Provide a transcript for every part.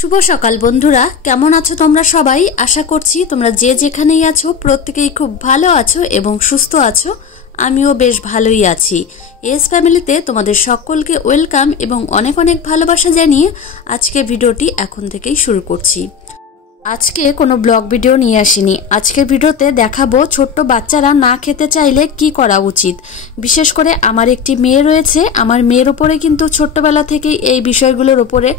শুভ সকাল বন্ধুরা, কেমন আছো তোমরা সবাই? আশা করছি তোমরা যে যেখানেই আছো প্রত্যেকেই খুব ভালো আছো এবং সুস্থ আছো। আমিও বেশ ভালোই আছি। এস ফ্যামিলিতে তোমাদের সকলকে ওয়েলকাম এবং অনেক অনেক ভালোবাসা জানিয়ে আজকে ভিডিওটি এখন থেকেই শুরু করছি। আজকে কোনো ব্লগ ভিডিও নিয়ে আসিনি। আজকের ভিডিওতে দেখাবো ছোট্ট বাচ্চারা না খেতে চাইলে কি করা উচিত। বিশেষ করে আমার একটি মেয়ে রয়েছে, আমার মেয়ের ওপরে কিন্তু ছোট্টবেলা থেকেই এই বিষয়গুলোর ওপরে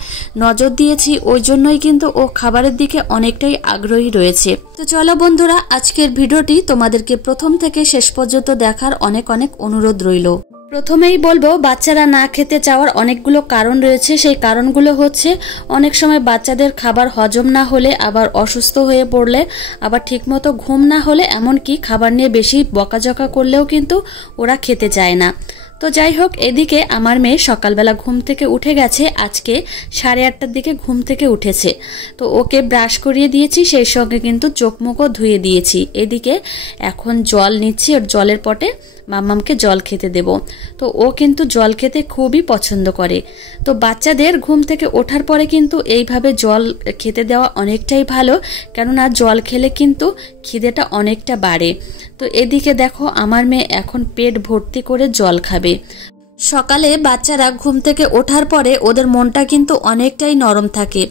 নজর দিয়েছি, ওই জন্যই কিন্তু ও খাবারের দিকে অনেকটাই আগ্রহী রয়েছে। তো চলো বন্ধুরা, আজকের ভিডিওটি তোমাদেরকে প্রথম থেকে শেষ পর্যন্ত দেখার অনেক অনেক অনুরোধ রইল। প্রথমেই বলবো, বাচ্চারা না খেতে চাওয়ার অনেকগুলো কারণ রয়েছে। সেই কারণগুলো হচ্ছে অনেক সময় বাচ্চাদের খাবার হজম না হলে, আবার অসুস্থ হয়ে পড়লে, আবার ঠিকমতো ঘুম না হলে, এমনকি খাবার নিয়ে বেশি বকাঝকা করলেও কিন্তু ওরা খেতে চায় না। তো যাই হোক, এদিকে আমার মেয়ে সকালবেলা ঘুম থেকে উঠে গেছে। আজকে 8:30টার দিকে ঘুম থেকে উঠেছে। তো ওকে ব্রাশ করিয়ে দিয়েছি, সেই সঙ্গে কিন্তু চোখ মুখও ধুয়ে দিয়েছি। এদিকে এখন জল নিচ্ছি, ওর জলের পটে মাম্মামকে জল খেতে দেব। তো ও কিন্তু জল খেতে খুবই পছন্দ করে। তো বাচ্চাদের ঘুম থেকে ওঠার পরে কিন্তু এইভাবে জল খেতে দেওয়া অনেকটাই ভালো, কেননা জল খেলে কিন্তু খিদেটা অনেকটা বাড়ে। তো এদিকে দেখো, আমার মেয়ে এখন পেট ভর্তি করে জল খাবে। সকালে বাচ্চারা ঘুম থেকে ওঠার পরে ওদের মনটা কিন্তু অনেকটাই নরম থাকে।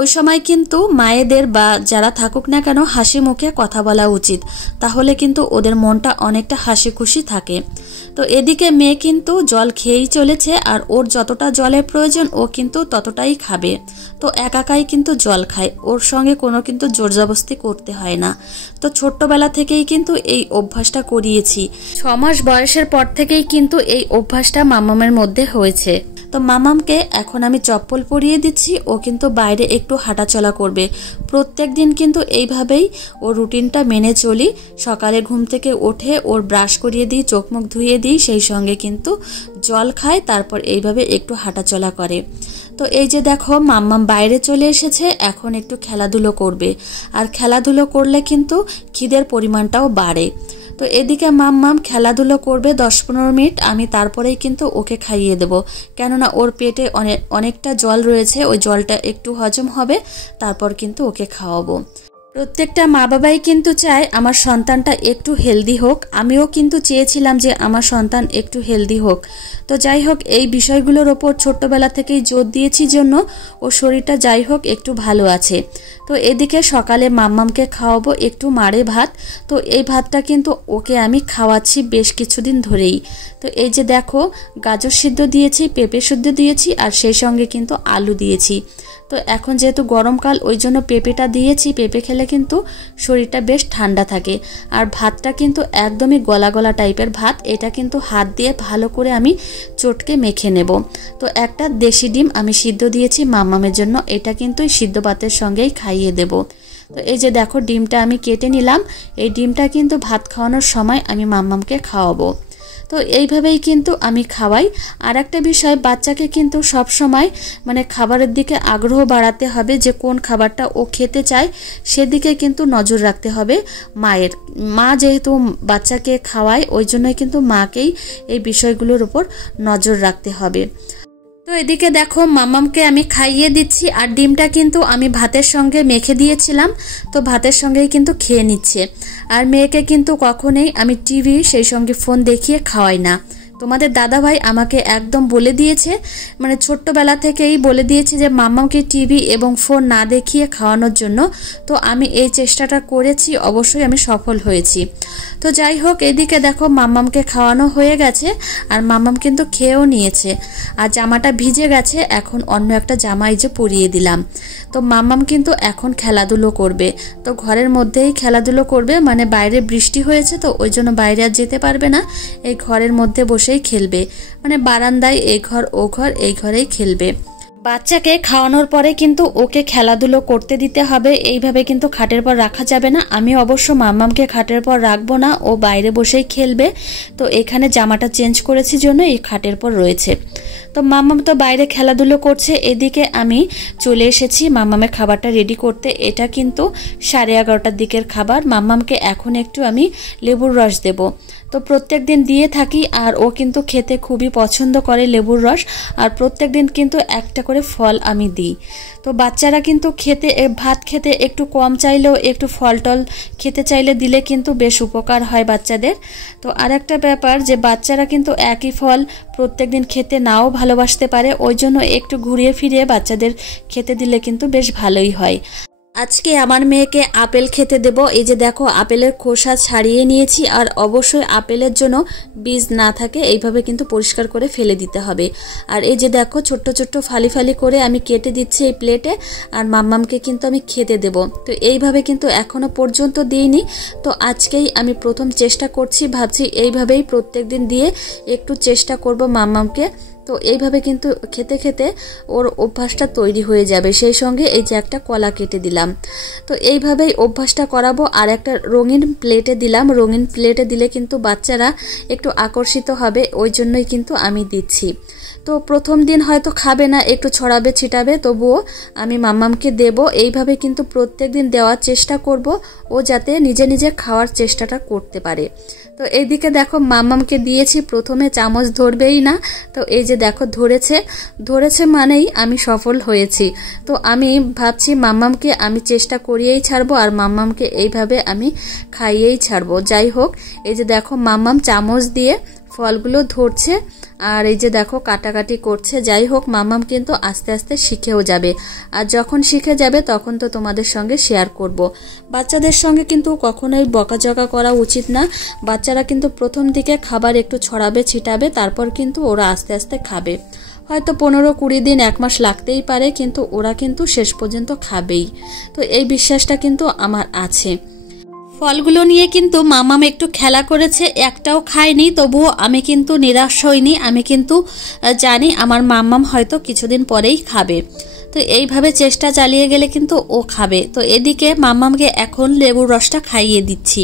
ওই সময় কিন্তু মায়েদের বা যারা থাকুক না কেন হাসি মুখে কথা বলা উচিত, তাহলে কিন্তু ওদের মনটা অনেকটা হাসি খুশি থাকে। তো এদিকে মেয়ে কিন্তু জল খেয়েই চলেছে, আর ওর যতটা জলের প্রয়োজন ও কিন্তু ততটাই খাবে। তো একাই কিন্তু জল খায়, ওর সঙ্গে কোনো কিন্তু জোরজবস্তি করতে হয় না। তো ছোট্টবেলা থেকেই কিন্তু এই অভ্যাসটা করিয়েছি। 6 মাস বয়সের পর থেকেই কিন্তু এই অভ্যাসটা মামামের মধ্যে হয়েছে। তো মামামকে এখন আমি চপ্পল পরিয়ে দিচ্ছি, ও কিন্তু বাইরে একটু হাঁটাচলা করবে। প্রত্যেক দিন কিন্তু এইভাবেই ও রুটিনটা মেনে চলি। সকালে ঘুম থেকে উঠে ওর ব্রাশ করিয়ে দিই, চোখ মুখ ধুয়ে দিই, সেই সঙ্গে কিন্তু জল খায়, তারপর এইভাবে একটু হাঁটাচলা করে। তো এই যে দেখো, মাম্মাম বাইরে চলে এসেছে, এখন একটু খেলাধুলো করবে। আর খেলাধুলো করলে কিন্তু খিদের পরিমাণটাও বাড়ে। তো এদিকে মাম্মাম খেলাধুলো করবে 10-15 মিনিট, আমি তারপরেই কিন্তু ওকে খাইয়ে দেব, কেননা ওর পেটে অনেকটা জল রয়েছে, ওই জলটা একটু হজম হবে, তারপর কিন্তু ওকে খাওয়াবো। প্রত্যেকটা মা বাবাই কিন্তু চায় আমার সন্তানটা একটু হেলদি হোক। আমিও কিন্তু চেয়েছিলাম যে আমার সন্তান একটু হেলদি হোক। তো যাই হোক, এই বিষয়গুলোর ওপর ছোট্টবেলা থেকেই জোর দিয়েছি জন্য ও শরীরটা যাই হোক একটু ভালো আছে। তো এদিকে সকালে মাম্মামকে খাওয়াবো একটু মাড়ে ভাত। তো এই ভাতটা কিন্তু ওকে আমি খাওয়াচ্ছি বেশ কিছুদিন ধরেই। তো এই যে দেখো, গাজর সিদ্ধ দিয়েছি, পেঁপে সিদ্ধ দিয়েছি, আর সেই সঙ্গে কিন্তু আলু দিয়েছি। তো এখন যেহেতু গরমকাল, ওই জন্য পেঁপেটা দিয়েছি। পেঁপে খেলে কিন্তু শরীরটা বেশ ঠান্ডা থাকে। আর ভাতটা কিন্তু একদমই গলা গলা টাইপের ভাত, এটা কিন্তু হাত দিয়ে ভালো করে আমি চটকে মেখে নেব। তো একটা দেশি ডিম আমি সিদ্ধ দিয়েছি মাম্মামের জন্য, এটা কিন্তু সিদ্ধ ভাতের সঙ্গেই খাইয়ে দেব। তো এই যে দেখো, ডিমটা আমি কেটে নিলাম। এই ডিমটা কিন্তু ভাত খাওয়ানোর সময় আমি মাম্মামকে খাওয়াবো। তো এইভাবেই কিন্তু আমি খাওয়াই। আর একটা বিষয়, বাচ্চাকে কিন্তু সব সময় খাবারের দিকে আগ্রহ বাড়াতে হবে, যে কোন খাবারটা ও খেতে চায় সেদিকে কিন্তু নজর রাখতে হবে মায়ের। মা যেহেতু বাচ্চাকে খাওয়ায়, ওই জন্যই কিন্তু মাকেই এই বিষয়গুলোর উপর নজর রাখতে হবে। তো এদিকে দেখো, মাম্মামকে আমি খাইয়ে দিচ্ছি, আর ডিমটা কিন্তু আমি ভাতের সঙ্গে মেখে দিয়েছিলাম। তো ভাতের সঙ্গেই কিন্তু খেয়ে নিচ্ছে। আর মেয়েকে কিন্তু কখনোই আমি টিভি সেই সঙ্গে ফোন দেখিয়ে খাওয়াই না। তোমাদের দাদাভাই আমাকে একদম বলে দিয়েছে, ছোট্টবেলা থেকেই বলে দিয়েছে যে মাম্মামকে টিভি এবং ফোন না দেখিয়ে খাওয়ানোর জন্য। তো আমি এই চেষ্টাটা করেছি, অবশ্যই আমি সফল হয়েছি। তো যাই হোক, এদিকে দেখো মাম্মামকে খাওয়ানো হয়ে গেছে, আর মাম্মাম কিন্তু খেয়েও নিয়েছে। আর জামাটা ভিজে গেছে, এখন অন্য একটা জামাই যে পরিয়ে দিলাম। তো মাম্মাম কিন্তু এখন খেলাধুলো করবে। তো ঘরের মধ্যেই খেলাধুলো করবে, বাইরে বৃষ্টি হয়েছে, তো ওই জন্য বাইরে আর যেতে পারবে না, এই ঘরের মধ্যে বসেই খেলবে। বারান্দায় এই ঘর ও ঘর, এই ঘরেই খেলবে। বাচ্চাকে খাওয়ানোর পরে কিন্তু ওকে খেলাধুলো করতে দিতে হবে, এইভাবে কিন্তু খাটের পর রাখা যাবে না। আমি অবশ্য মাম্মামকে খাটের পর রাখবো না, ও বাইরে বসেই খেলবে। তো এখানে জামাটা চেঞ্জ করেছি জন্য এই খাটের পর রয়েছে। তো মাম্মাম তো বাইরে খেলাধুলো করছে, এদিকে আমি চলে এসেছি মাম্মামের খাবারটা রেডি করতে। এটা কিন্তু 11:30টার দিকের খাবার। মাম্মামকে এখন একটু আমি লেবুর রস দেব। তো প্রত্যেক দিন দিয়ে থাকি, আর ও কিন্তু খেতে খুবই পছন্দ করে লেবুর রস। আর প্রত্যেক দিন কিন্তু একটা করে ফল আমি দিই। তো বাচ্চারা কিন্তু ভাত খেতে একটু কম চাইলেও একটু ফল টল খেতে চাইলে দিলে কিন্তু বেশ উপকার হয় বাচ্চাদের। তো আর একটা ব্যাপার যে বাচ্চারা কিন্তু একই ফল প্রত্যেক দিন খেতে নাও ভালোবাসতে পারে, ওই জন্য একটু ঘুরিয়ে ফিরিয়ে বাচ্চাদের খেতে দিলে কিন্তু বেশ ভালোই হয়। আজকে আমার মেয়েকে আপেল খেতে দেব। এই যে দেখো আপেলের খোসা ছাড়িয়ে নিয়েছি, আর অবশ্যই আপেলের জন্য বীজ না থাকে এইভাবে কিন্তু পরিষ্কার করে ফেলে দিতে হবে। আর এই যে দেখো ছোট্ট ছোট্ট ফালি ফালি করে আমি কেটে দিচ্ছি এই প্লেটে, আর মাম্মামকে কিন্তু আমি খেতে দেব। তো এইভাবে কিন্তু এখনো পর্যন্ত দিইনি, তো আজকেই আমি প্রথম চেষ্টা করছি। ভাবছি এইভাবেই প্রত্যেক দিন দিয়ে একটু চেষ্টা করব মাম্মামকে। তো এইভাবে কিন্তু খেতে খেতে ওর অভ্যাসটা তৈরি হয়ে যাবে। সেই সঙ্গে এই যে একটা কলা কেটে দিলাম। তো এইভাবেই অভ্যাসটা করাবো। আর একটা রঙিন প্লেটে দিলাম। রঙিন প্লেটে দিলে কিন্তু বাচ্চারা একটু আকর্ষিত হবে, ওই জন্যই কিন্তু আমি দিচ্ছি। তো প্রথম দিন হয়তো খাবে না, একটু ছড়াবে ছিটাবে, তবুও আমি মাম্মামকে দেব। এইভাবে কিন্তু প্রত্যেক দিন দেওয়ার চেষ্টা করব, ও যাতে নিজে নিজে খাওয়ার চেষ্টাটা করতে পারে। তো এইদিকে দেখো মাম্মামকে দিয়েছি, প্রথমে চামচ ধরবেই না। তো এই যে দেখো ধরেছে মানেই আমি সফল হয়েছি। তো আমি ভাবছি মাম্মামকে আমি চেষ্টা করিয়েই ছাড়বো, আর মাম্মামকে এইভাবে আমি খাইয়েই ছাড়বো। যাই হোক, এই যে দেখো মাম্মাম চামচ দিয়ে ফলগুলো ধরছে, আর এই যে দেখো কাটাকাটি করছে। যাই হোক, মাম্মাম কিন্তু আস্তে আস্তে শিখেও যাবে, আর যখন শিখে যাবে তখন তো তোমাদের সঙ্গে শেয়ার করব। বাচ্চাদের সঙ্গে কিন্তু কখনোই বকাঝকা করা উচিত না। বাচ্চারা কিন্তু প্রথম দিকে খাবার একটু ছড়াবে ছিটাবে, তারপর কিন্তু ওরা আস্তে আস্তে খাবে। হয়তো 15-20 দিন 1 মাস লাগতেই পারে, কিন্তু ওরা কিন্তু শেষ পর্যন্ত খাবেই। তো এই বিশ্বাসটা কিন্তু আমার আছে। ফলগুলো নিয়ে কিন্তু মাম্মাম একটু খেলা করেছে, একটাও খায়নি, তবুও আমি কিন্তু নিরাশ হইনি। আমি কিন্তু জানি আমার মাম্মাম হয়তো কিছুদিন পরেই খাবে। তো এইভাবে চেষ্টা চালিয়ে গেলে কিন্তু ও খাবে। তো এদিকে মাম্মামকে এখন লেবুর রসটা খাইয়ে দিচ্ছি।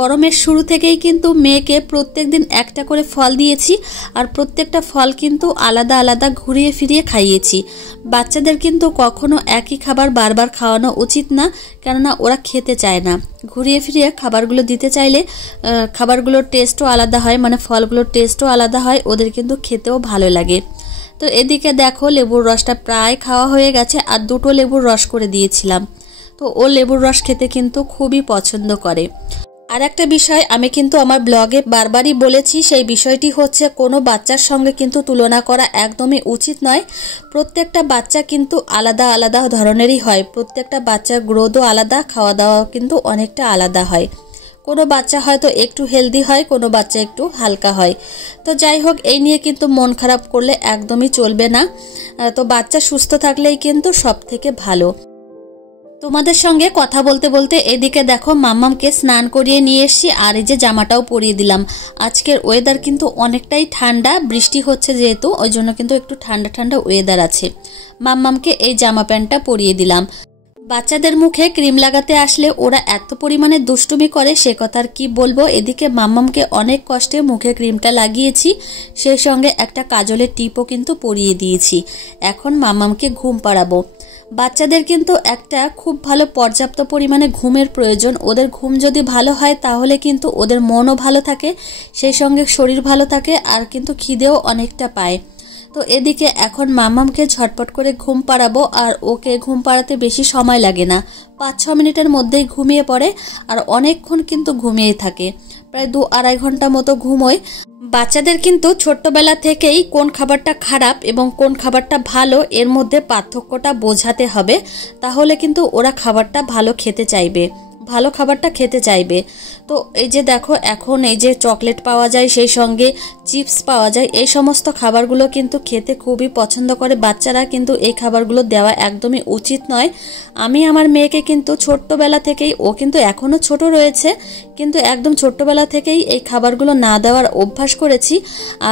গরমের শুরু থেকেই কিন্তু মেয়েকে প্রত্যেক দিন একটা করে ফল দিয়েছি, আর প্রত্যেকটা ফল কিন্তু আলাদা আলাদা ঘুরিয়ে ফিরিয়ে খাইয়েছি। বাচ্চাদের কিন্তু কখনো একই খাবার বারবার খাওয়ানো উচিত না, কেননা ওরা খেতে চায় না। ঘুরিয়ে ফিরিয়ে খাবারগুলো দিতে চাইলে খাবারগুলোর টেস্টও আলাদা হয়, মানে ফলগুলোর টেস্টও আলাদা হয়, ওদের কিন্তু খেতেও ভালো লাগে। তো এদিকে দেখো লেবুর রসটা প্রায় খাওয়া হয়ে গেছে, আর 2টো লেবুর রস করে দিয়েছিলাম। তো ও লেবুর রস খেতে কিন্তু খুবই পছন্দ করে। আর একটা বিষয় আমি কিন্তু আমার ব্লগে বারবারই বলেছি, সেই বিষয়টি হচ্ছে কোনো বাচ্চার সঙ্গে কিন্তু তুলনা করা একদমই উচিত নয়। প্রত্যেকটা বাচ্চা কিন্তু আলাদা আলাদা ধরনেরই হয়, প্রত্যেকটা বাচ্চার গ্রোথও আলাদা, খাওয়া দাওয়া কিন্তু অনেকটা আলাদা হয়। কোনো বাচ্চা হয়তো একটু হেলদি হয়, কোনো বাচ্চা একটু হালকা হয়। তো যাই হোক, এই নিয়ে কিন্তু মন খারাপ করলে একদমই চলবে না। তো বাচ্চা সুস্থ থাকলেই কিন্তু সব থেকে ভালো। তোমাদের সঙ্গে কথা বলতে বলতে এদিকে দেখো মাম্মামকে স্নান করিয়ে নিয়ে এসেছি, আর এই যে জামাটাও পরিয়ে দিলাম। আজকের ওয়েদার কিন্তু অনেকটাই ঠান্ডা, বৃষ্টি হচ্ছে যেহেতু, ওই জন্য কিন্তু একটু ঠান্ডা ঠান্ডা ওয়েদার আছে। মাম্মামকে এই জামা প্যান্টটা পরিয়ে দিলাম। বাচ্চাদের মুখে ক্রিম লাগাতে আসলে ওরা এত পরিমাণে দুষ্টুমি করে, সে কথা আর কি বলবো। এদিকে মাম্মামকে অনেক কষ্টে মুখে ক্রিমটা লাগিয়েছি, সেই সঙ্গে একটা কাজলের টিপও কিন্তু পরিয়ে দিয়েছি। এখন মাম্মামকে ঘুম পাড়াবো। বাচ্চাদের কিন্তু একটা খুব ভালো পর্যাপ্ত পরিমাণে ঘুমের প্রয়োজন। ওদের ঘুম যদি ভালো হয় তাহলে কিন্তু ওদের মনও ভালো থাকে, সেই সঙ্গে শরীর ভালো থাকে, আর কিন্তু খিদেও অনেকটা পায়। তো এদিকে এখন মাম্মামকে ঝটপট করে ঘুম পাড়াবো, আর ওকে ঘুম পাড়াতে বেশি সময় লাগে না, 5-6 মিনিটের মধ্যেই ঘুমিয়ে পড়ে, আর অনেকক্ষণ কিন্তু ঘুমিয়ে থাকে, প্রায় 2-2.5 ঘন্টা মতো ঘুমোয়। বাচ্চাদের কিন্তু ছোট্টবেলা থেকেই কোন খাবারটা খারাপ এবং কোন খাবারটা ভালো এর মধ্যে পার্থক্যটা বোঝাতে হবে, তাহলে কিন্তু ওরা খাবারটা ভালো খেতে চাইবে, ভালো খাবারটা খেতে চাইবে। তো এই যে দেখো এখন এই যে চকলেট পাওয়া যায়, সেই সঙ্গে চিপস পাওয়া যায়, এই সমস্ত খাবারগুলো কিন্তু খেতে খুবই পছন্দ করে বাচ্চারা, কিন্তু এই খাবারগুলো দেওয়া একদমই উচিত নয়। আমি আমার মেয়েকে কিন্তু ছোট্টবেলা থেকেই, ও কিন্তু এখনও ছোট রয়েছে, কিন্তু একদম ছোট্টবেলা থেকেই এই খাবারগুলো না দেওয়ার অভ্যাস করেছি,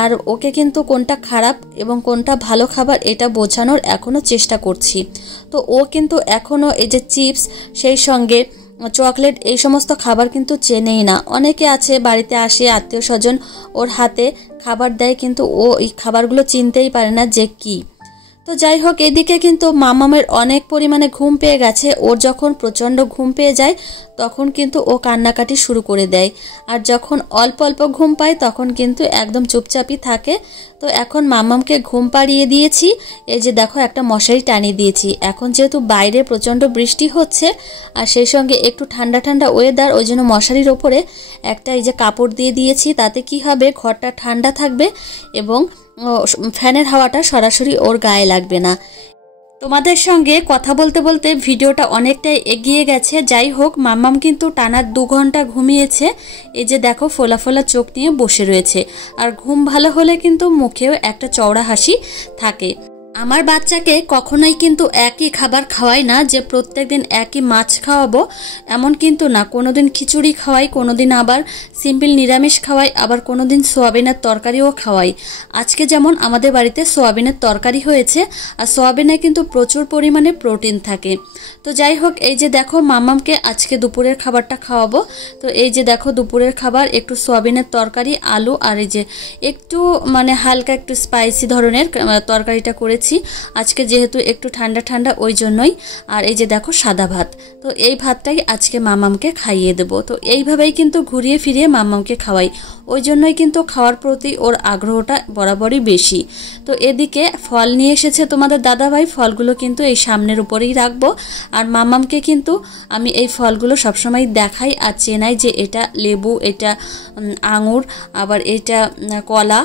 আর ওকে কিন্তু কোনটা খারাপ এবং কোনটা ভালো খাবার এটা বোঝানোর এখনও চেষ্টা করছি। তো ও কিন্তু এখনও এই যে চিপস, সেই সঙ্গে চকলেট এই সমস্ত খাবার কিন্তু চেনেই না। অনেকে আছে বাড়িতে আসে আত্মীয় স্বজন ওর হাতে খাবার দেয় কিন্তু ও এই খাবারগুলো চিনতেই পারে না যে কি। তো যাই হোক, এদিকে কিন্তু মামামের অনেক পরিমাণে ঘুম পেয়ে গেছে। ওর যখন প্রচণ্ড ঘুম পেয়ে যায় তখন কিন্তু ও কান্নাকাটি শুরু করে দেয়, আর যখন অল্প অল্প ঘুম পায় তখন কিন্তু একদম চুপচাপই থাকে। তো এখন মামামকে ঘুম পাড়িয়ে দিয়েছি। এই যে দেখো একটা মশারি টানিয়ে দিয়েছি। এখন যেহেতু বাইরে প্রচণ্ড বৃষ্টি হচ্ছে আর সেই সঙ্গে একটু ঠান্ডা ঠান্ডা ওয়েদার, ওই জন্য মশারির ওপরে একটা এই যে কাপড় দিয়ে দিয়েছি। তাতে কি হবে, ঘরটা ঠান্ডা থাকবে এবং ফ্যানের হাওয়াটা সরাসরি ওর গায়ে লাগবে না। তোমাদের সঙ্গে কথা বলতে বলতে ভিডিওটা অনেকটাই এগিয়ে গেছে। যাই হোক, মাম্মাম কিন্তু টানা 2 ঘন্টা ঘুমিয়েছে। এই যে দেখো ফোলা ফোলা চোখ নিয়ে বসে রয়েছে, আর ঘুম ভালো হলে কিন্তু মুখেও একটা চওড়া হাসি থাকে। আমার বাচ্চাকে কখনোই কিন্তু একই খাবার খাওয়াই না যে প্রত্যেকদিন একই মাছ খাওয়াবো, এমন কিন্তু না। কোনোদিন খিচুড়ি খাওয়াই, কোনোদিন আবার সিম্পল নিরামিষ খাওয়াই, আবার কোনোদিন সোয়াবিনের তরকারিও খাওয়াই। আজকে যেমন আমাদের বাড়িতে সোয়াবিনের তরকারি হয়েছে, আর সোয়াবিনে কিন্তু প্রচুর পরিমাণে প্রোটিন থাকে। তো যাই হোক, এই যে দেখো মাম্মামকে আজকে দুপুরের খাবারটা খাওয়াবো। তো এই যে দেখো দুপুরের খাবার একটু সোয়াবিনের তরকারি, আলু, আর এই যে একটু মানে হালকা একটু স্পাইসি ধরনের তরকারিটা করেছি আজকে, যেহেতু একটু ঠান্ডা ঠান্ডা ওই জন্যই। আর এই যে দেখো সাদা ভাত। তো এই ভাতটাই আজকে মাম্মামকে খাইয়ে দেবো। তো এইভাবেই কিন্তু ঘুরিয়ে ফিরিয়ে মাম্মামকে খাওয়াই, ওই জন্যই কিন্তু খাওয়ার প্রতি ওর আগ্রহটা বরাবরই বেশি। তো এদিকে ফল নিয়ে এসেছে তোমাদের দাদাভাই, ফলগুলো কিন্তু এই সামনের উপরেই রাখবো। আর মাম্মামকে কিন্তু আমি এই ফলগুলো সবসময় দেখাই আর চেনাই যে এটা লেবু, এটা আঙুর, আবার এটা কলা,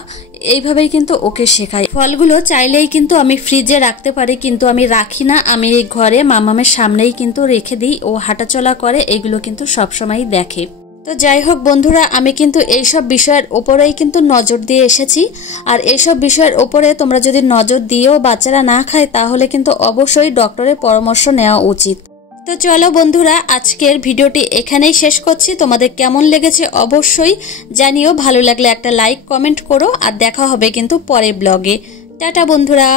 এইভাবেই কিন্তু ওকে শেখাই। ফলগুলো চাইলেই কিন্তু আমি ফ্রিজে রাখতে পারি, কিন্তু আমি রাখি না। আমি এই ঘরে মাম্মামের সামনেই কিন্তু রেখে দিই, ও হাঁটাচলা করে, এগুলো কিন্তু সবসময় দেখে। তো যাই হোক বন্ধুরা, আমি কিন্তু এইসব বিষয়ের ওপরেই কিন্তু নজর দিয়ে এসেছি। আর এইসব বিষয়ের ওপরে তোমরা যদি নজর দিয়েও বাচ্চারা না খায় তাহলে কিন্তু অবশ্যই ডক্টরের পরামর্শ নেওয়া উচিত। তো চলো বন্ধুরা, আজকের ভিডিওটি এখানেই শেষ করছি। তোমাদের কেমন লেগেছে অবশ্যই জানিও। ভালো লাগলে একটা লাইক কমেন্ট করো, আর দেখা হবে কিন্তু পরের ব্লগে। টাটা বন্ধুরা।